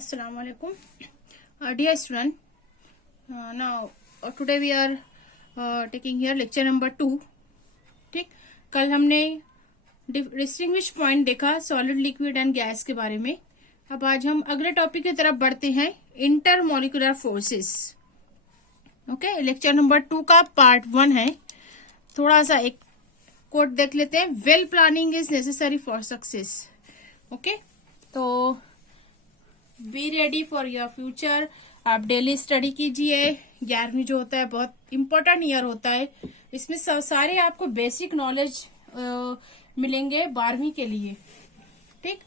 Assalamu alaikum. Dear student, now today we are taking here lecture number 2. ठीक, कल हमने distinguish point देखा solid liquid and gas के बारे में. अब आज हम अगले टॉपिक की तरफ बढ़ते हैं, intermolecular forces. Okay, lecture number 2 का पार्ट 1 है. थोड़ा सा एक कोट देख लेते हैं. Well planning is necessary for success. Okay, तो be ready for your future. आप डेली स्टडी कीजिए. 11वीं जो होता है बहुत इंपॉर्टेंट ईयर होता है. इसमें सारे आपको बेसिक नॉलेज मिलेंगे 12वीं के लिए. ठीक,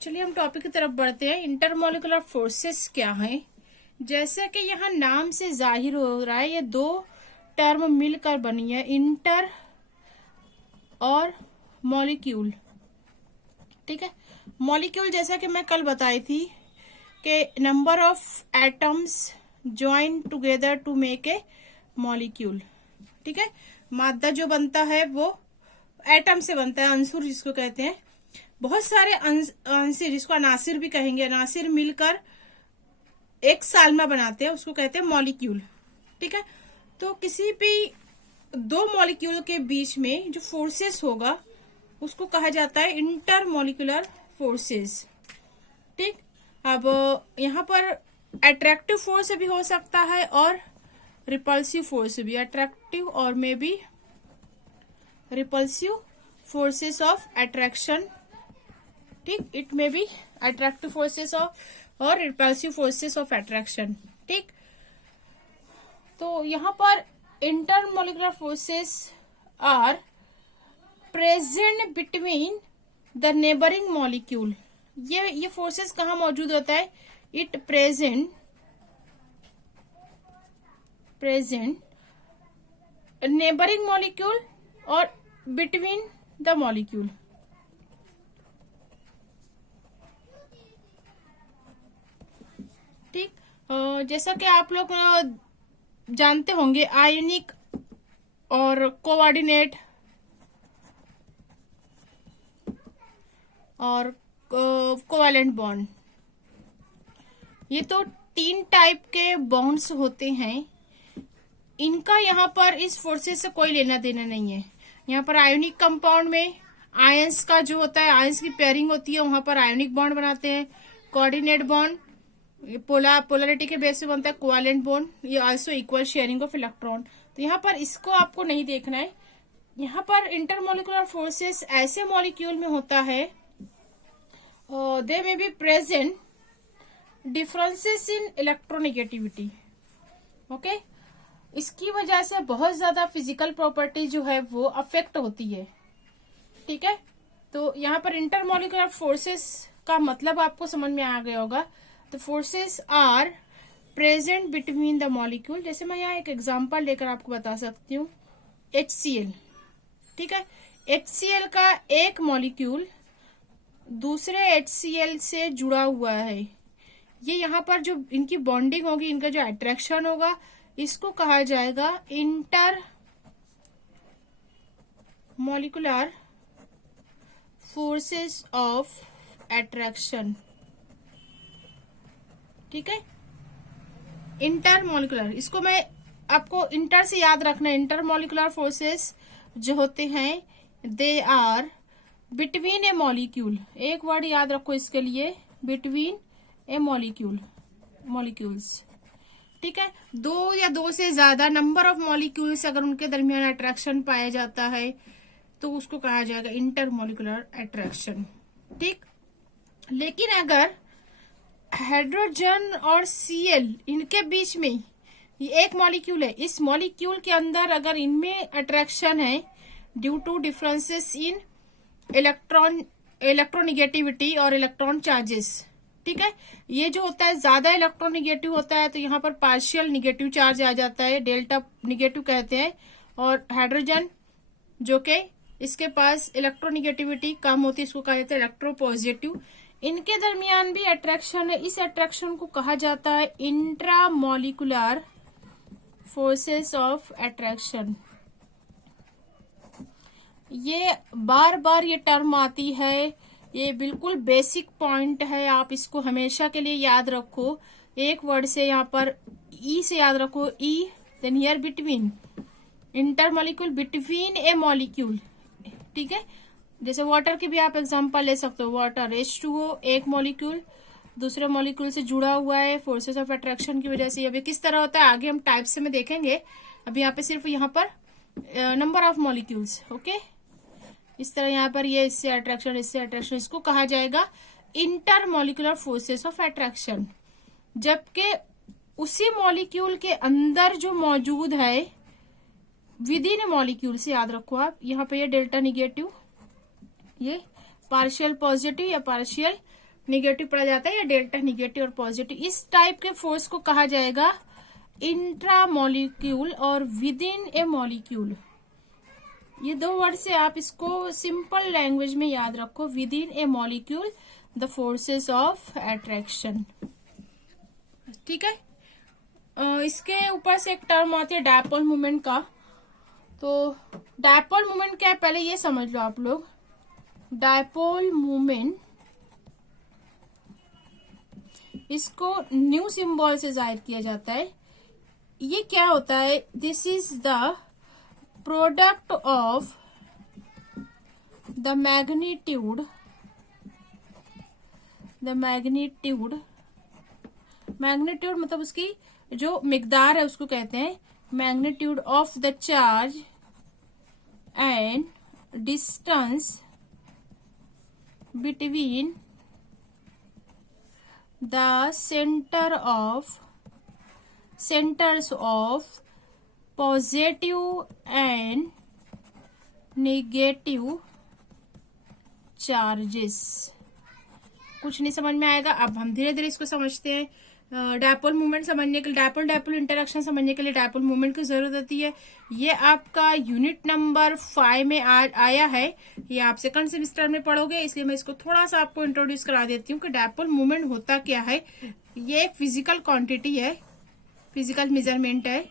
चलिए हम टॉपिक की तरफ बढ़ते हैं. इंटरमोलिकुलर फोर्सेस क्या है? जैसे कि यहाँ नाम से जाहिर हो रहा है, ये दो टर्म मिलकर बनी है, इंटर और मॉलिक्यूल. ठीक है, मॉलिक्यूल जैसा कि मैं कल बताई थी कि number of atoms join together to make a molecule. ठीक है, मादा जो बनता है वो एटम से बनता है, अंसुर जिसको कहते हैं. बहुत सारे अंसुर, जिसको अनासिर भी कहेंगे, अनासिर मिलकर एक सालमा बनाते हैं, उसको कहते हैं मॉलिक्यूल. ठीक है, तो किसी भी दो मॉलिक्यूल के बीच में जो फोर्सेस होगा उसको कहा जाता है इंटरमोलिकुलर फोर्सेस. ठीक, अब यहाँ पर अट्रैक्टिव फोर्स भी हो सकता है और रिपल्सिव फोर्स भी. अट्रैक्टिव और may be repulsive forces of attraction. ठीक, it may be attractive forces of और रिपल्सिव फोर्सेस ऑफ अट्रैक्शन. ठीक, तो यहाँ पर intermolecular forces are present between the neighbouring molecule. ये फोर्सेस कहाँ मौजूद होता है? इट प्रेजेंट नेबरिंग मॉलिक्यूल और बिटवीन द मॉलिक्यूल. ठीक, जैसा कि आप लोग जानते होंगे, आयनिक और कोऑर्डिनेट और कोवैलेंट बॉन्ड, ये तो 3 टाइप के बॉन्ड्स होते हैं. इनका यहाँ पर इस फोर्सेस से कोई लेना देना नहीं है. यहाँ पर आयोनिक कंपाउंड में आयंस का जो होता है, आयंस की पेयरिंग होती है, वहां पर आयोनिक बॉन्ड बनाते हैं. कोऑर्डिनेट बॉन्ड पोलैरिटी के बेस पे बनता है. कोवैलेंट बॉन्ड ये also equal sharing of electron. तो यहाँ पर इसको आपको नहीं देखना है. यहाँ पर इंटरमोलिकुलर फोर्सेस ऐसे मॉलिक्यूल में होता है, they may be present differences in electronegativity. Okay, इसकी वजह से बहुत ज्यादा फिजिकल प्रॉपर्टी जो है वो अफेक्ट होती है. ठीक है, तो यहाँ पर इंटरमोलिकुलर फोर्सेस का मतलब आपको समझ में आ गया होगा. तो forces are present between the molecule. जैसे मैं यहाँ एक एग्जांपल लेकर आपको बता सकती हूँ, HCl. ठीक है, HCl का एक मॉलिक्यूल दूसरे HCl से जुड़ा हुआ है. ये यहाँ पर जो इनकी बॉन्डिंग होगी, इनका जो अट्रैक्शन होगा, इसको कहा जाएगा inter molecular forces of attraction. ठीक है, इंटरमोलिकुलर, इसको मैं आपको इंटर से याद रखना है. इंटरमोलिकुलर फोर्सेस जो होते हैं, they are between a molecule. एक वर्ड याद रखो इसके लिए, बिटवीन ए मॉलिक्यूल्स. ठीक है, दो या दो से ज्यादा नंबर ऑफ मॉलिक्यूल्स अगर उनके दरमियान अट्रैक्शन पाया जाता है तो उसको कहा जाएगा इंटरमोलिकुलर अट्रैक्शन. ठीक, लेकिन अगर हाइड्रोजन और Cl इनके बीच में ये एक मॉलिक्यूल है, इस मॉलिक्यूल के अंदर अगर इनमें अट्रैक्शन है due to differences in electronegativity और इलेक्ट्रॉन चार्जेस. ठीक है, ये जो होता है ज्यादा इलेक्ट्रोनिगेटिव होता है, तो यहाँ पर पार्शियल निगेटिव चार्ज आ जाता है, डेल्टा निगेटिव कहते हैं. और हाइड्रोजन जो कि इसके पास इलेक्ट्रोनिगेटिविटी कम होती है, इसको कहा जाता है इलेक्ट्रोपॉजिटिव. इनके दरमियान भी अट्रैक्शन है. इस अट्रैक्शन को कहा जाता है इंट्रामोलिकुलर फोर्सेस ऑफ अट्रैक्शन. ये बार बार ये टर्म आती है ये बिल्कुल बेसिक पॉइंट है, आप इसको हमेशा के लिए याद रखो। एक वर्ड से यहाँ पर ई से याद रखो, E, then here between, intermolecular between a molecule, ठीक है। जैसे वाटर की भी आप एग्जांपल ले सकते हो, वाटर H2O एक मॉलिक्यूल दूसरे मॉलिक्यूल से जुड़ा हुआ है फोर्सेस ऑफ अट्रैक्शन की वजह से। अभी किस तरह होता है आगे हम टाइप्स में देखेंगे, अभी यहाँ पे सिर्फ यहाँ पर नंबर ऑफ मॉलिक्यूल्स, ओके। इस तरह यहाँ पर ये इससे अट्रैक्शन इससे अट्रैक्शन, इसको कहा जाएगा इंटरमॉलिक्यूलर फोर्सेस ऑफ अट्रैक्शन। जबकि उसी मॉलिक्यूल के अंदर जो मौजूद है विद इन मॉलिक्यूल से याद रखो आप, यहाँ पे ये डेल्टा निगेटिव, ये पार्शियल पॉजिटिव या पार्शियल निगेटिव पढ़ा जाता है, या डेल्टा निगेटिव और पॉजिटिव, इस टाइप के फोर्स को कहा जाएगा इंट्रा मॉलिक्यूल और विद इन ए मॉलिक्यूल। ये दो वर्ड से आप इसको सिंपल लैंग्वेज में याद रखो, with in A molecule the forces of attraction, ठीक है। इसके ऊपर से एक टर्म आती है डायपोल मोमेंट का। तो डायपोल मोमेंट क्या है पहले ये समझ लो आप लोग। डायपोल मोमेंट, इसको न्यू सिंबल से जाहिर किया जाता है। ये क्या होता है, this is the product of the magnitude मतलब उसकी जो मिकदार है उसको कहते हैं magnitude of the charge and distance between the centers of positive and negative charges। कुछ नहीं समझ में आएगा, अब हम धीरे धीरे इसको समझते हैं। डायपोल मूवमेंट समझने के लिए, डायपोल इंटरेक्शन समझने के लिए डायपोल मूवमेंट की जरूरत होती है। ये आपका यूनिट नंबर 5 में आया है, ये आप सेकंड सेमेस्टर में पढ़ोगे, इसलिए मैं इसको थोड़ा सा आपको इंट्रोड्यूस करा देती हूँ कि डायपोल मूवमेंट होता क्या है। ये फिजिकल क्वांटिटी है, फिजिकल मेजरमेंट है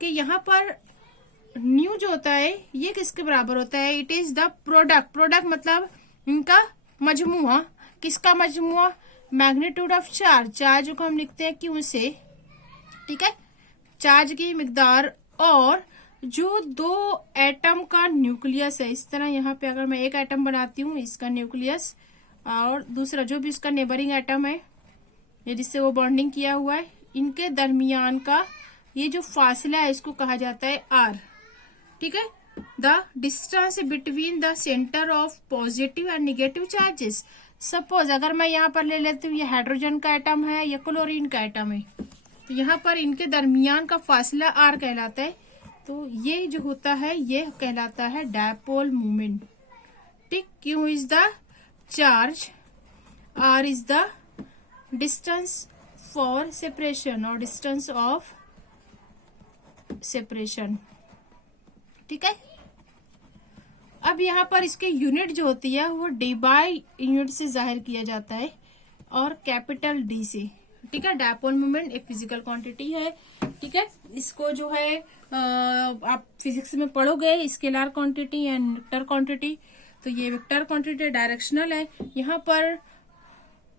कि यहाँ पर न्यू जो होता है ये किसके बराबर होता है, इट इज द प्रोडक्ट मतलब इनका मजमुआ, किसका मजमुआ, मैग्नीट्यूड ऑफ चार्ज को हम लिखते हैं क्यू से, ठीक है, चार्ज की मिकदार, और जो दो एटम का न्यूक्लियस है। इस तरह यहाँ पे अगर मैं एक एटम बनाती हूँ, इसका न्यूक्लियस, और दूसरा जो भी इसका नेबरिंग एटम है ये जिससे वो बॉन्डिंग किया हुआ है, इनके दरमियान का ये जो फासला है इसको कहा जाता है आर, ठीक है। The distance between the centre of positive and negative charges. Suppose अगर मैं यहाँ पर ले लेती हूँ, ये हाइड्रोजन का एटम है, ये क्लोरीन का एटम है, तो यहाँ पर इनके दरमियान का फासला आर कहलाता है। तो ये जो होता है ये कहलाता है डायपोल मूवमेंट, ठीक। Q is the charge, R is the distance for separation और डिस्टेंस ऑफ सेपरेशन, ठीक है। अब यहाँ पर इसके यूनिट जो होती है वो डी बाई यूनिट से जाहिर किया जाता है और कैपिटल डी से, ठीक है। डायपोल मोमेंट एक फिजिकल क्वांटिटी है, ठीक है। इसको जो है आप फिजिक्स में पढ़ोगे scalar quantity and vector quantity. तो ये वेक्टर क्वांटिटी डायरेक्शनल है। यहाँ पर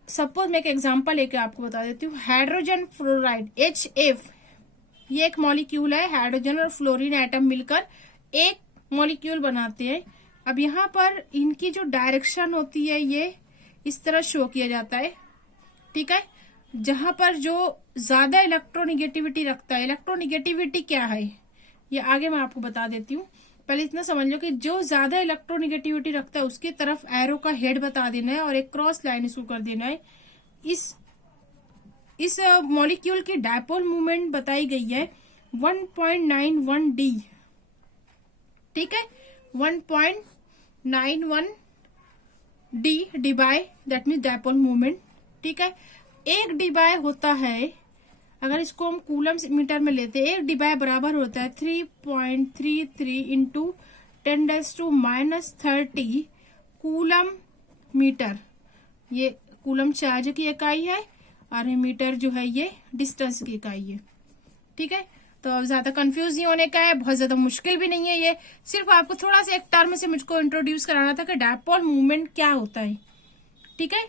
सपोज मैं एक एग्जांपल लेके आपको बता देती हूँ, हाइड्रोजन फ्लोराइड HF, ये एक मॉलिक्यूल है, हाइड्रोजन और फ्लोरीन एटम मिलकर एक मॉलिक्यूल बनाते हैं। अब यहाँ पर इनकी जो डायरेक्शन होती है ये इस तरह शो किया जाता है, ठीक है। जहां पर जो ज्यादा इलेक्ट्रोनिगेटिविटी रखता है, इलेक्ट्रोनिगेटिविटी क्या है ये आगे मैं आपको बता देती हूँ, पहले इतना समझ लो कि जो ज्यादा इलेक्ट्रोनिगेटिविटी रखता है उसकी तरफ एरो का हेड बता देना है और एक क्रॉस लाइन इसको कर देना है। इस मॉलिक्यूल की डायपोल मूवमेंट बताई गई है 1.91 D, ठीक है, 1.91 D debye, that means dipole movement, ठीक है। एक डिबाई होता है, अगर इसको हम कूलम मीटर में लेते हैं, एक डिबाई बराबर होता है 3.33 इंटू 10⁻³ कूलम मीटर। ये कूलम चार्ज की इकाई है और मीटर जो है ये डिस्टेंस की इकाई है, ठीक है। तो अब ज्यादा कंफ्यूज नहीं होने का है, बहुत ज्यादा मुश्किल भी नहीं है, ये सिर्फ आपको थोड़ा सा एक टर्म से मुझको इंट्रोड्यूस कराना था कि डायपोल मूवमेंट क्या होता है, ठीक है,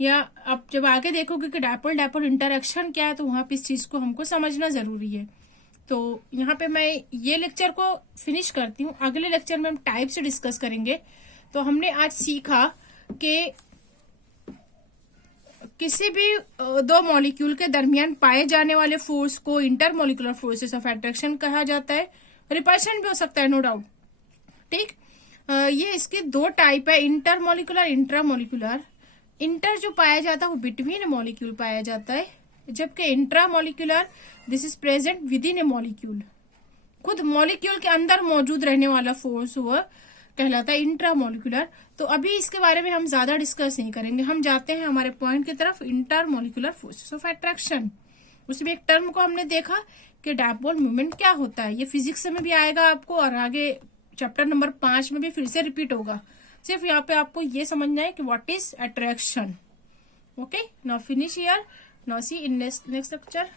या आप जब आगे देखोगे कि डायपोल डायपोल इंटरेक्शन क्या है तो वहां पे इस चीज को हमको समझना जरूरी है। तो यहाँ पे मैं ये लेक्चर को फिनिश करती हूँ। अगले लेक्चर में हम टाइप से डिस्कस करेंगे। तो हमने आज सीखा कि किसी भी दो मॉलिक्यूल के दरमियान पाए जाने वाले फोर्स को इंटरमोलिकुलर फोर्सेस ऑफ अट्रैक्शन कहा जाता है। रिपल्शन भी हो सकता है, नो डाउट। ठीक, ये इसके दो टाइप है, इंटरमोलिकुलर, इंट्रामोलिकुलर। इंटर जो पाया जाता है वो बिटवीन मॉलिक्यूल पाया जाता है, जबकि intramolecular this is present with in A molecule, खुद मॉलिक्यूल के अंदर मौजूद रहने वाला फोर्स हुआ कहलाता है इंट्रामोलिकुलर। तो अभी इसके बारे में हम ज्यादा डिस्कस नहीं करेंगे, हम जाते हैं हमारे पॉइंट की तरफ, इंटरमोलिकुलर फोर्सेस ऑफ अट्रैक्शन। उसमें एक टर्म को हमने देखा कि डायपोल मूवमेंट क्या होता है, ये फिजिक्स में भी आएगा आपको और आगे चैप्टर नंबर 5 में भी फिर से रिपीट होगा। सिर्फ यहाँ पे आपको ये समझना है कि what is attraction. Okay, now finish here, now see in next lecture.